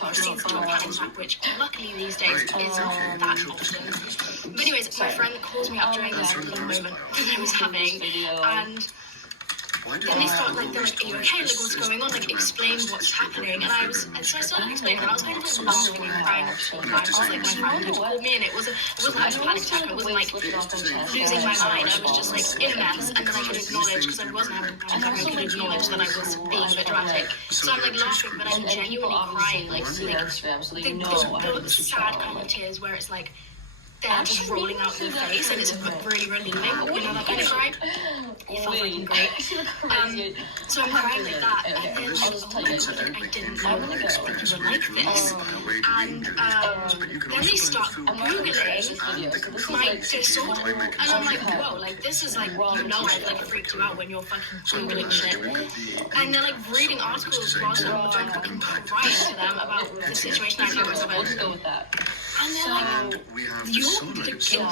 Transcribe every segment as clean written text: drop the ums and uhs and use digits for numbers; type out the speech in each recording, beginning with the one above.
proceeds to a panic attack, which luckily these days isn't that often. But anyways, my friend calls me up during this little moment that I was having, and then they start like, they're like, are you okay? Like, what's going on? Like, explain what's happening. And so I started explaining, and I was kind of like laughing and crying at the same time. I was like, my friend had called me, and it wasn't having a panic attack. I wasn't like losing my mind. I was just like in a mess, and then I could acknowledge, because I wasn't having a panic attack, I could acknowledge that I was being a bit dramatic. So I'm like laughing, but I'm genuinely crying, like the sad kind of tears where it's like, they're just rolling out your face, and it's really relieving. You know that kind of cry? It felt fucking great. So I'm crying like that, and then like, oh my god, like I didn't know that you were like this. And then they start Googling my disorder, and I'm like, whoa, like this is like, you know, I've like freaked you out when you're fucking Googling shit. And they're like reading articles whilst I'm on the phone fucking crying to them about the situation I was in. And they're like, you're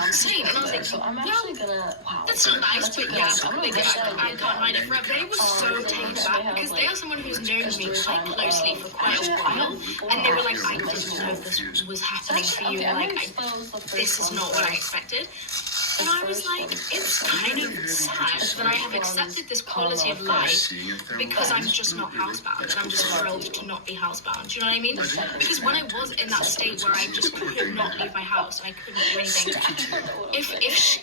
insane. And I was like, well, that's not nice, but yeah, I can't hide it forever. They were so taken aback, because they are someone who's known me quite closely for quite a while, and they were like, I didn't know this was happening for you, like, this is not what I expected. And I was like, it's kind of sad that I have accepted this quality of life because I'm just not housebound, and I'm just thrilled to not be housebound. Do you know what I mean? Because when I was in that state where I just could not leave my house and I couldn't do anything, if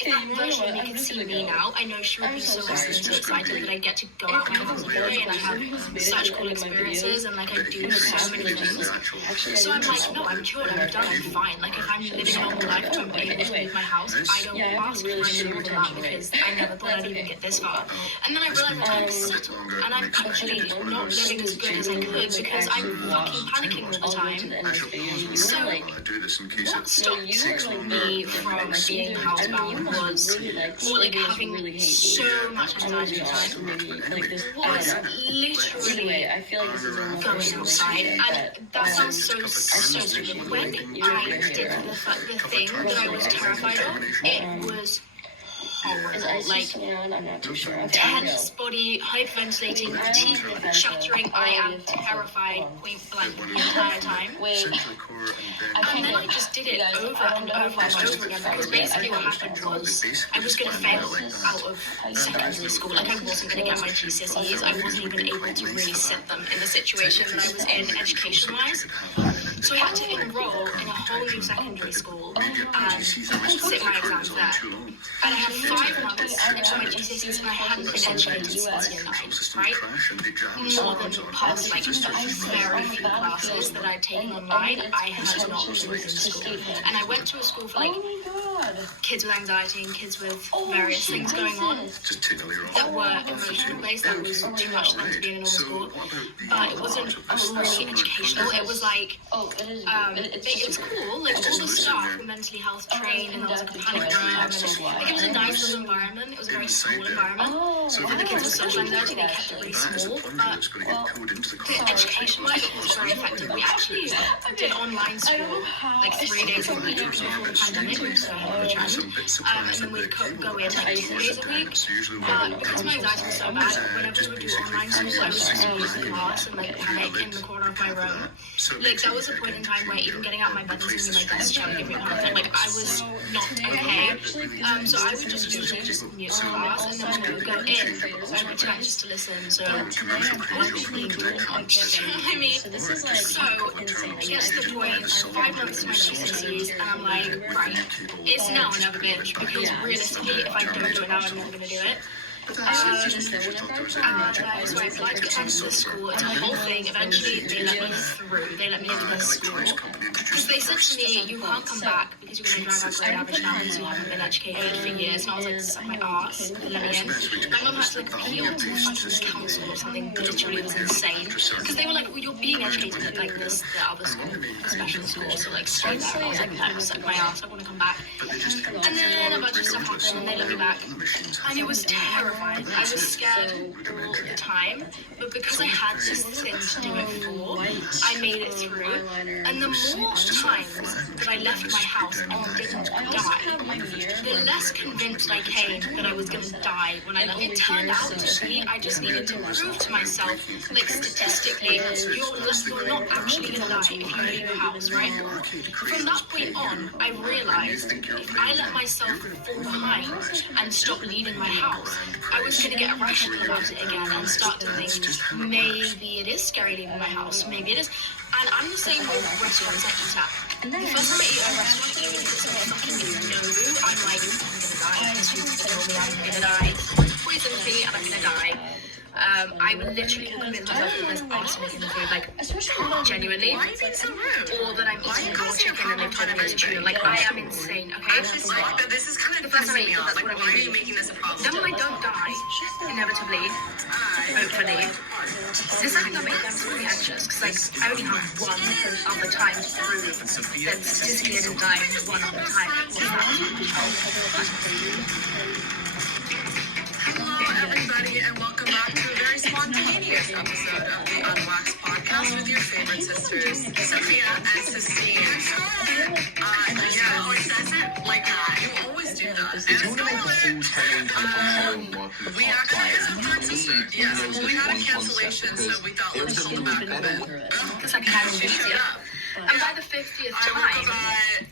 that version of me could see me now, I know she would be so happy and so excited that I get to go out my house every day, and I have such cool experiences, and like I do so many things. So I'm like, no, I'm cured, I'm done, I'm fine. Like if I'm living a normal life, I'm able to leave my house, I don't ask for any more than that, because I never thought I'd even get this far. And then I realized that I'm settled, and I'm actually not living as good as I could because I'm fucking panicking all the time. So what stopped me from being housebound was, or like having so much anxiety at the time, was literally going outside. And that sounds so stupid. When I did the thing that I was terrified of, it was horrible, like tense body, hyperventilating, teeth chattering. I am terrified, point blank, the entire time. And then I just did it over and over and over again, because basically what happened was I was going to fail out of secondary school. Like I wasn't going to get my GCSEs. I wasn't even able to really sit them in the situation that I was in education-wise. So I had to enroll in a whole new secondary school and sit my exams there. And I had 5 months until my GCSEs, and I hadn't been educated since year 9, right? More than past, like, very few classes that I'd taken online, I had not been in school. And I went to a school for, like, kids with anxiety and kids with various things going on that were emotional based. That was too much for them to be in a normal school. But it wasn't really educational. It was like, it was cool. Like, all the staff were mentally health trained, and there was like a panic room, and like, it was a nice little environment. It was a very small environment. For the kids with social anxiety, they kept it really small. But education-wise, it was very effective. We actually did online school like 3 days a week before the pandemic. We used to have a trend. And then we'd go in like 2 days a week. But because my anxiety was so bad, whenever we would do online school, I was just in the class and like panic in the corner of my room. Like there was a point in time where even getting out of my bed and sitting in my desk chair would give me a heart attack. Like I was not okay. So I would just usually just mute the class, and then when I would go in, I would try just to listen. So I wasn't really doing much. You know what I mean? So it gets to the point, I'm 5 months to my GCSEs, and I'm like, right, it's now or never, bitch, because realistically, if I don't do it now, I'm never going to do it. So I applied to get into this school. It's a whole thing. Eventually, they let me through. They let me into this school. Because they said to me, you can't come back because you're going to drive our grade average down because you haven't been educated for years. And I was like, suck my ass. They let me in. My mum had to like appeal to the fucking council or something. Literally, it was insane. Because they were like, well, you're being educated at like this, the other school, a special school. So like, straight there. I was like, no, suck my ass. I want to come back. And then a bunch of stuff happened and they let me back. And it was terrible. terrified. I was scared all the time, but because I had this thing to do it for, I made it through. And the more times that I left my house and didn't die, the less convinced I came that I was going to die when I left. It turned out to be I just needed to prove to myself, like statistically, you're not actually going to die if you leave your house, right? From that point on, I realized if I let myself fall behind and stop leaving my house, I was going to get irrational about it again and start to think, maybe it is scary leaving my house, maybe it is. And I'm the same with restaurants I eat at. The first time I eat at a restaurant, even if it's a fucking no, I'm like, I'm gonna die. This food's gonna kill me, I'm gonna die. It's poisoned me and I'm gonna die. I would literally convince myself that there's arsenic in the food, like, genuinely. Or that I'm eating raw chicken and they've turned it into tuna. Like, I am insane, okay? Like, this is kind of the first time I eat, that's like, what I'm why are you doing. making this a problem? Then when I don't die, inevitably, hopefully, the second time I eat, I'm really anxious, because, like, I only have one other time to prove that statistically I didn't die one other time. Hello, everybody, and welcome back to a very spontaneous episode of the Unwaxed Podcast with your favorite sisters, Sophia and Sistine. You always says it like that. You always do that. And it's we actually is a third sister. Yes, well, we had a cancellation, so we thought let's hold back a bit. Because I can have it easier. And by the 50th time,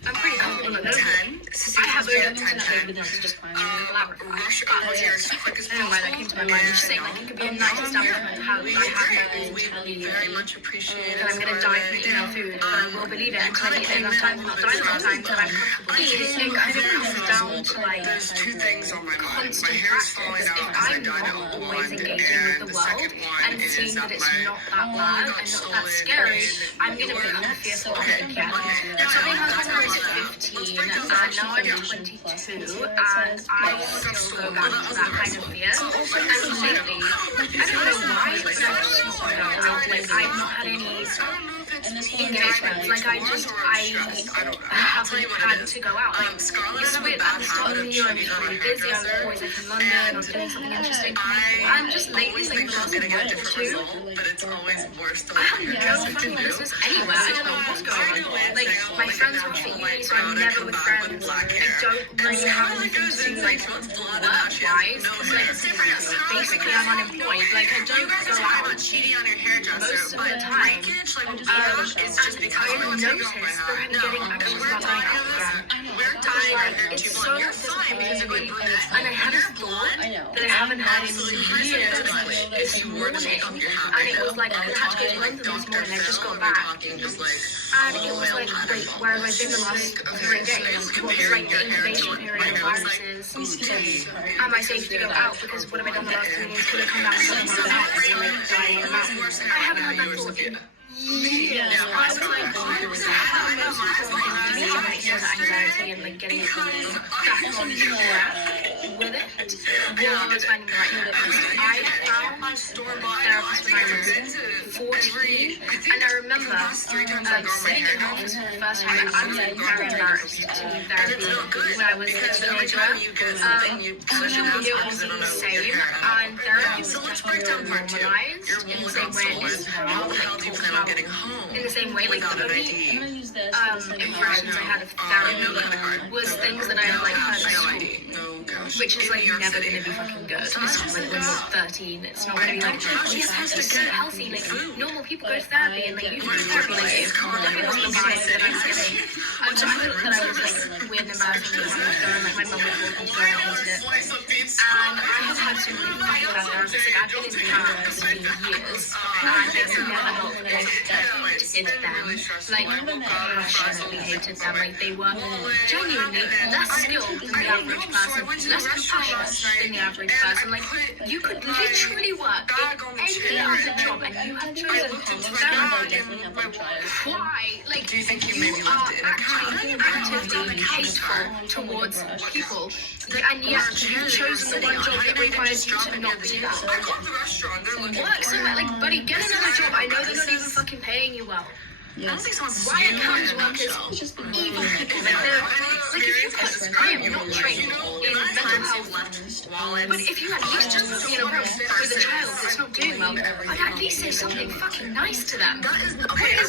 I'm pretty comfortable at 10. I have over 10. This is just elaborate. Rush was your quickest I don't know why that came to my mind. Just saying, like, it could be a nice establishment to have. I have no reason to believe very much appreciate that I'm going to die from eating food, but I will believe it until I eat it enough times and not die enough times that I'm comfortable. It kind of comes down to, like, there's two things on my mind. constant My hair's practice. falling If out I'm not always engaging with the world and seeing that it's not that bad and not that scary, I'm going to become fearful of it again. Something happened when I was 15, and now I'm 22, and I still go back to that kind of fear. And lately, I don't know why, but I've just not gone out. Like, I've not had any engagements. Like, I haven't had to go out. Like, it's weird. At the start of the year, I was really busy. I was always like in London. I was doing something interesting. And just lately, like the last month or two, I have no fucking business anywhere. I don't know what's going on. Like, my friends are off at uni, so I'm never with friends. I don't really have anything to do, like, work-wise. Because, like, basically, I'm unemployed. Like, I don't go out most of the time. I noticed that I'm getting anxious about going out again. It's so disappointing me. And I had a thought that I haven't had in years this morning. And it was like, I had to go to London this morning. I just got back. And it was like, wait, where have I been the last 3 days? What was like the incubation period of viruses? Am I safe to go out? Because what have I done the last 3 days? Could I come back and something like that? And like dying in a mouth? I haven't had that thought in years. I was like, what the hell am I supposed to do? Me when it comes to anxiety and like getting back on track with it. While I was finding the right therapist. I found my therapist when I was 14, and I remember sitting in the office for the first time, and I was like very embarrassed to leave therapy when I was a teenager. Social media wasn't the same, and therapy was definitely normalized in the same way it is now, like talked about in the same way. Like the only impressions I had of therapy was things that I had like heard at school, which is like never going to be fucking good. It's just like when you're 13, it's not going to be like, oh, you're supposed to be so healthy, like normal people go to therapy and like you go to therapy, like it definitely wasn't the vibe that I was getting. So I thought that I was like weird and embarrassing to have to go, and like my mum would walk me to go and I hated it. And I have had some really fucking bad therapists. Like I've been in therapy for years and they've never helped me. I hated them. Like I passionately hated them. Like they were genuinely less skilled than the average person, less compassionate than the average person. Like you could literally work in any other job and you have chosen therapy. Why? Like you are actually actively hateful towards people, and yet you've chosen the one job that requires you to not be that. Work somewhere, like buddy, get another job. I know they're not even fucking paying you well. Yes. Why are accountants workers evil people? Like if you put I am not trained in mental health. But if you at least just put me in a room with a child that's not doing well, I'd at least say something fucking nice to them. That is okay.